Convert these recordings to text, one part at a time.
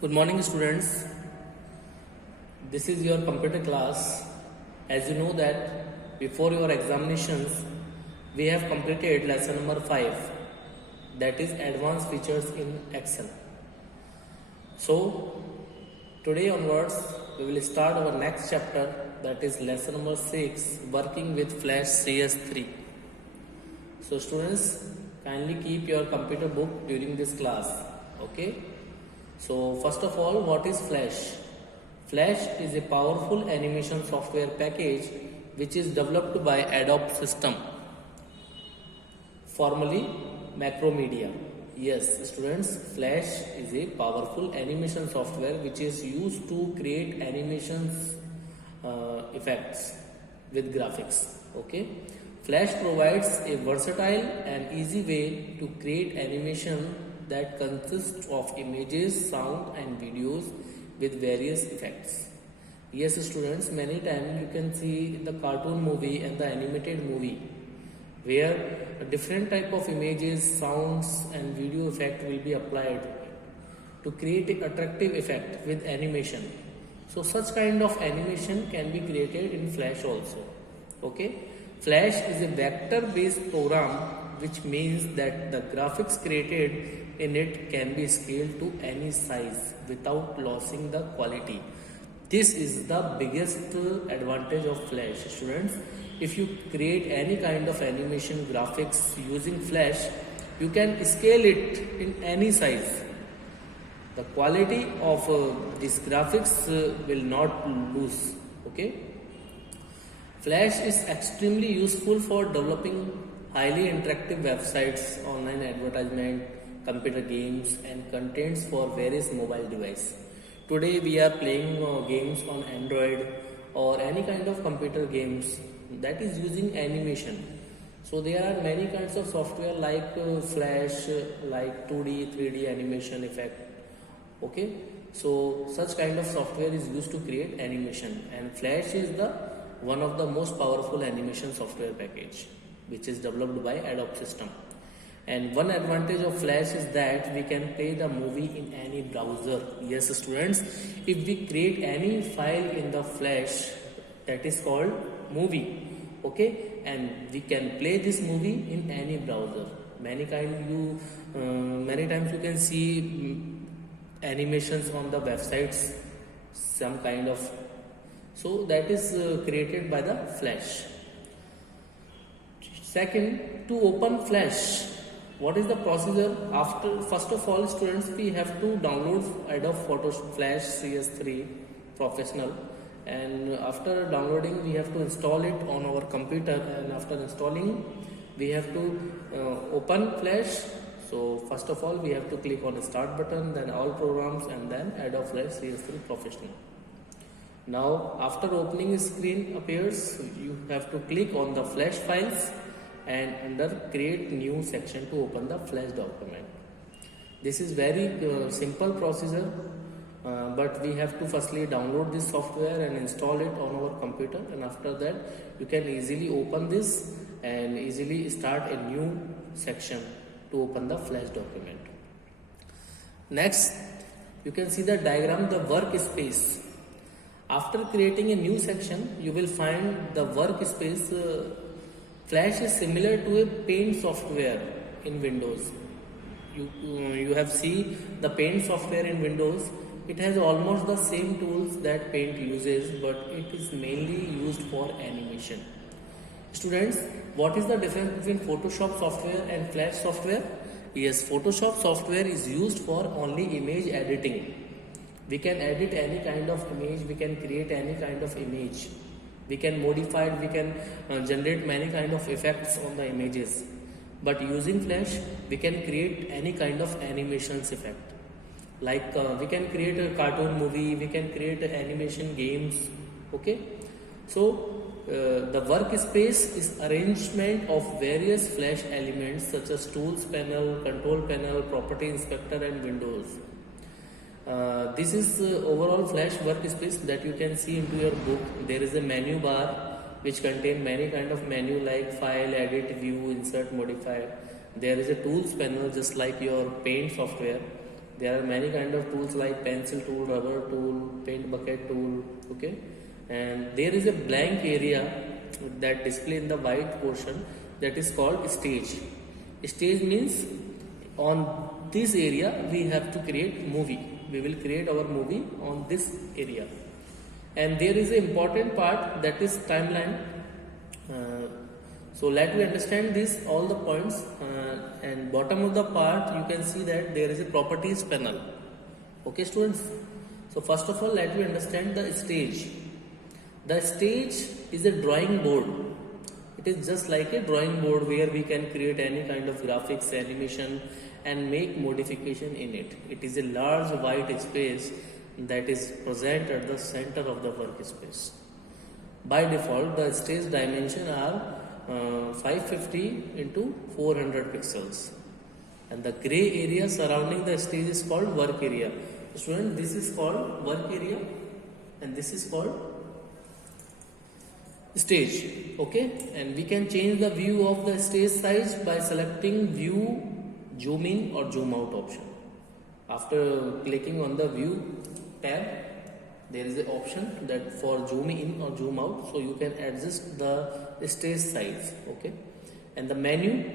Good morning, students. This is your computer class. As you know that before your examinations, we have completed lesson number 5, that is advanced features in Excel. So today onwards, we will start our next chapter, that is lesson number 6, working with Flash CS3. So students, kindly keep your computer book during this class. Okay. So first of all, what is Flash? Flash is a powerful animation software package which is developed by Adobe System, formerly Macromedia. Yes, students, Flash is a powerful animation software which is used to create animations effects with graphics. Okay. Flash provides a versatile and easy way to create animation that consists of images, sound and videos with various effects. Yes, students, many times you can see the cartoon movie and the animated movie where a different type of images, sounds and video effect will be applied to create an attractive effect with animation. So such kind of animation can be created in Flash also. Okay. Flash is a vector based program, which means that the graphics created in it can be scaled to any size without losing the quality. This is the biggest advantage of Flash, students. If you create any kind of animation graphics using Flash, you can scale it in any size. The quality of these graphics will not lose. Okay. Flash is extremely useful for developing highly interactive websites, online advertisement, computer games and contents for various mobile devices. Today we are playing games on Android or any kind of computer games that is using animation. So there are many kinds of software like Flash, like 2D, 3D animation effect. Okay, so such kind of software is used to create animation, and Flash is the one of the most powerful animation software package which is developed by Adobe System. And one advantage of Flash is that we can play the movie in any browser. Yes, students, if we create any file in the Flash, that is called movie. Okay, and we can play this movie in any browser. Many times you can see animations on the websites, some kind of. So that is created by the Flash. Second, to open Flash, what is the procedure? After, first of all, students, we have to download Adobe Photoshop Flash CS3 Professional, and after downloading we have to install it on our computer, and after installing we have to open Flash. So first of all we have to click on the start button, then all programs, and then Adobe Flash CS3 Professional. Now after opening screen appears, you have to click on the Flash files and under create new section to open the Flash document. This is very simple procedure, but we have to firstly download this software and install it on our computer, and after that you can easily open this and easily start a new section to open the Flash document. Next, you can see the diagram, the workspace. After creating a new section, you will find the workspace. Flash is similar to a paint software in Windows. You have seen the paint software in Windows. It has almost the same tools that paint uses, but it is mainly used for animation. Students, what is the difference between Photoshop software and Flash software? Yes, Photoshop software is used for only image editing. We can edit any kind of image, we can create any kind of image, we can modify it, we can generate many kind of effects on the images. But using Flash, we can create any kind of animations effect. Like we can create a cartoon movie, we can create animation games. Okay, so the workspace is arrangement of various Flash elements such as tools panel, control panel, property inspector and windows. This is overall Flash workspace that you can see into your book. There is a menu bar which contain many kind of menu like file, edit, view, insert, modify. There is a tools panel just like your paint software. There are many kind of tools like pencil tool, rubber tool, paint bucket tool. Okay, and there is a blank area that display in the white portion, that is called stage. Stage means on this area we have to create movie. We will create our movie on this area. And there is an important part, that is timeline. So let me understand this all the points, and bottom of the part you can see that there is a properties panel. Okay students, so first of all let me understand the stage. The stage is a drawing board. It is just like a drawing board where we can create any kind of graphics, animation and make modification in it. It is a large white space that is present at the center of the workspace. By default, the stage dimension are 550 into 400 pixels, and the gray area surrounding the stage is called work area. Student, this is called work area and this is called stage. Okay, and we can change the view of the stage size by selecting view, zoom in or zoom out option. After clicking on the view tab, there is an option that for zoom in or zoom out, so you can adjust the stage size. Okay, and the menu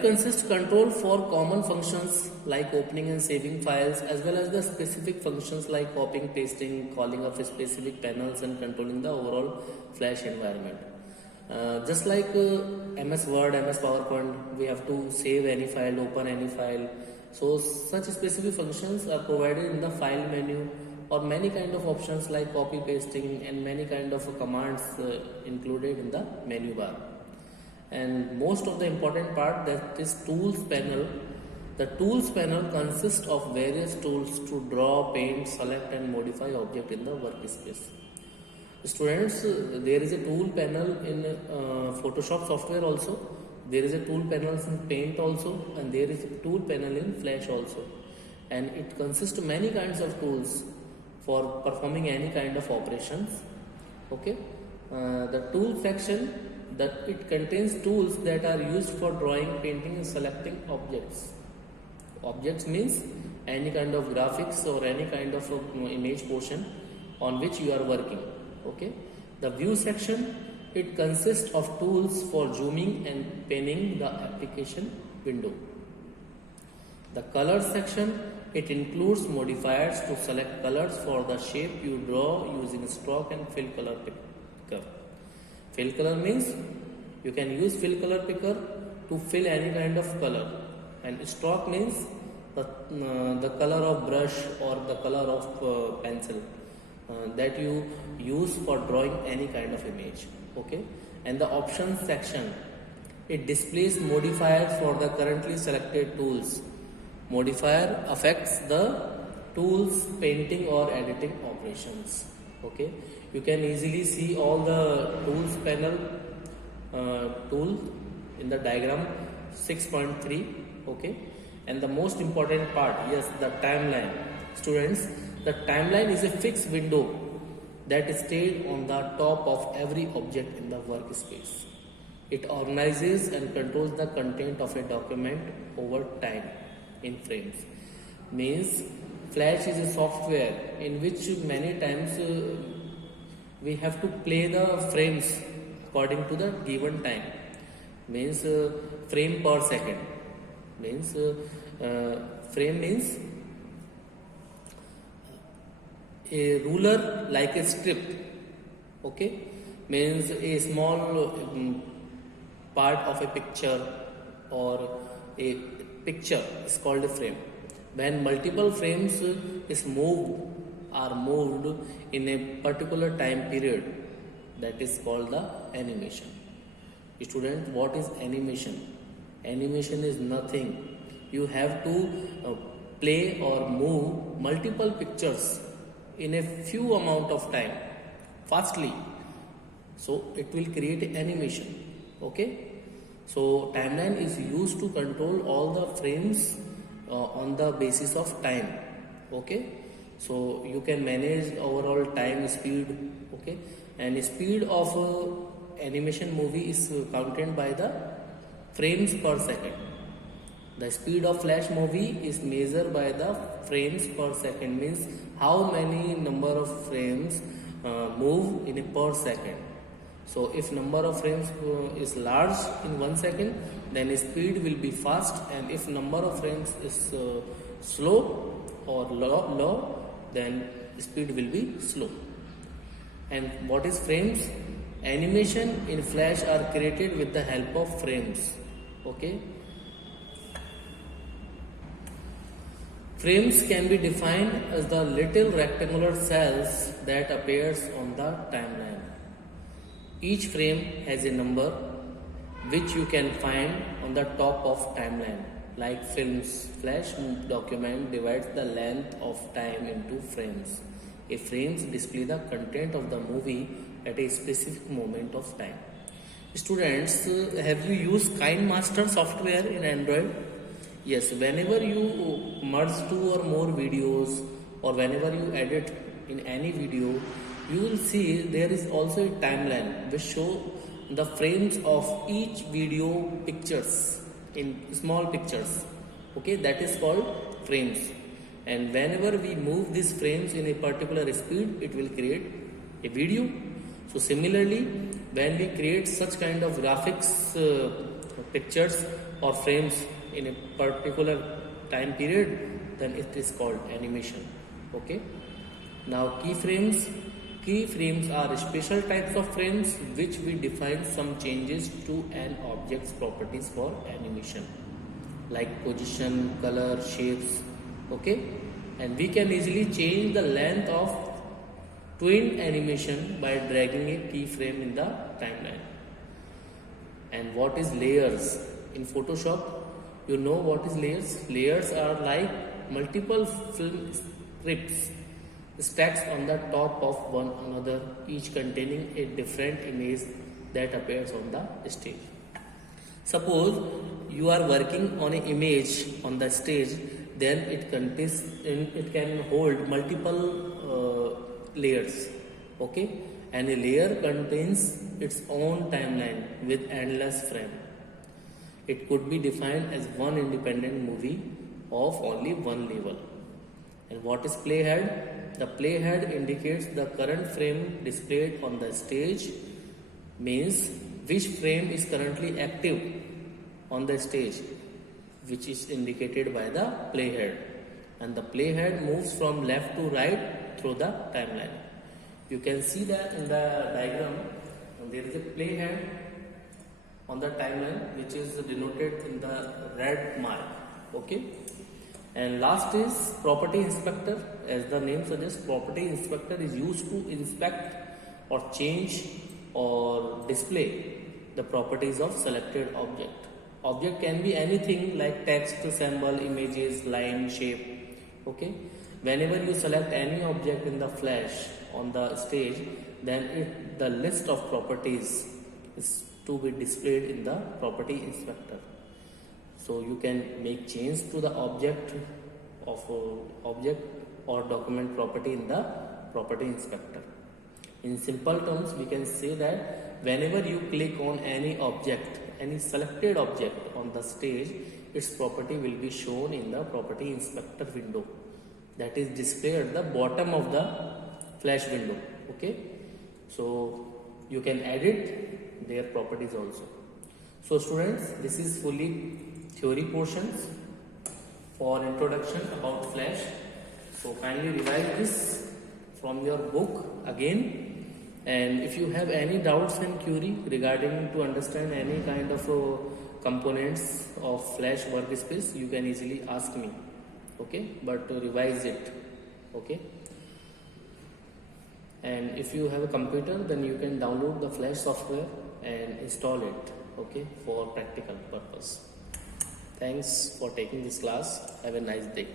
consists control for common functions like opening and saving files, as well as the specific functions like copying, pasting, calling of specific panels and controlling the overall flash environment. Just like MS Word, MS PowerPoint, we have to save any file, open any file. So such specific functions are provided in the file menu, or many kind of options like copy, pasting and many kind of commands included in the menu bar. And most of the important part, that is tools panel. The tools panel consists of various tools to draw, paint, select and modify object in the workspace. Students, there is a tool panel in Photoshop software also. There is a tool panel in Paint also, and there is a tool panel in Flash also. And it consists of many kinds of tools for performing any kind of operations. Okay, the tool section, that it contains tools that are used for drawing, painting and selecting objects. Objects means any kind of graphics or any kind of image portion on which you are working. Okay, the view section, it consists of tools for zooming and panning the application window. The color section, it includes modifiers to select colors for the shape you draw using stroke and fill color picker. Fill color means you can use fill color picker to fill any kind of color, and stroke means the color of brush or the color of pencil that you use for drawing any kind of image. Okay, and the options section, it displays modifiers for the currently selected tools. Modifier affects the tools painting or editing operations. Okay, you can easily see all the tools panel tool in the diagram 6.3. Okay, and the most important part, yes, the timeline. Students, the timeline is a fixed window that is stayed on the top of every object in the workspace. It organizes and controls the content of a document over time in frames. Means Flash is a software in which many times we have to play the frames according to the given time. Means frame per second. Means frame means a ruler like a strip. Okay, means a small part of a picture or a picture is called a frame. When multiple frames are moved in a particular time period, that is called the animation. Student, what is animation? Animation is nothing. You have to play or move multiple pictures in a few amount of time fastly, so it will create an animation. Okay, so timeline is used to control all the frames on the basis of time. Okay, so you can manage overall time, speed. Okay, and speed of animation movie is counted by the frames per second. The speed of flash movie is measured by the frames per second, means how many number of frames move in a per second. So if number of frames is large in 1 second, then speed will be fast, and if number of frames is slow or low, then speed will be slow. And what is frames? Animation in flash are created with the help of frames. Okay. Frames can be defined as the little rectangular cells that appears on the timeline. Each frame has a number which you can find on the top of timeline. Like films, flash document divides the length of time into frames. A frames display the content of the movie at a specific moment of time. Students, have you used KineMaster software in Android? Yes, whenever you merge two or more videos, or whenever you edit in any video, you will see there is also a timeline which show the frames of each video pictures in small pictures. Okay, that is called frames. And whenever we move these frames in a particular speed, it will create a video. So similarly, when we create such kind of graphics pictures or frames in a particular time period, then it is called animation. Okay. Now keyframes. Keyframes are special types of frames which we define some changes to an object's properties for animation, like position, color, shapes. Okay. And we can easily change the length of twin animation by dragging a keyframe in the timeline. And what is layers? In Photoshop, you know what is layers? Layers are like multiple film strips stacked on the top of one another, each containing a different image that appears on the stage. Suppose you are working on an image on the stage, then it can hold multiple layers. Okay, and a layer contains its own timeline with endless frame. It could be defined as one independent movie of only one level. And what is playhead? The playhead indicates the current frame displayed on the stage, means which frame is currently active on the stage, which is indicated by the playhead. And the playhead moves from left to right through the timeline. You can see that in the diagram, there is a playhead on the timeline which is denoted in the red mark. Okay. And last is property inspector. As the name suggests, property inspector is used to inspect or change or display the properties of selected object. Object can be anything like text, symbol, images, line, shape. Okay. Whenever you select any object in the flash on the stage, then the list of properties is to be displayed in the property inspector. So you can make change to the object or document property in the property inspector. In simple terms, we can say that whenever you click on any object, any selected object on the stage, its property will be shown in the property inspector window that is displayed at the bottom of the flash window. Okay, so you can edit their properties also. So students, this is fully theory portions for introduction about flash. So kindly revise this from your book again, and if you have any doubts and query regarding to understand any kind of components of flash workspace, you can easily ask me. Okay, but revise it. Okay, and if you have a computer, then you can download the flash software and install it. Okay, for practical purpose. Thanks for taking this class. Have a nice day.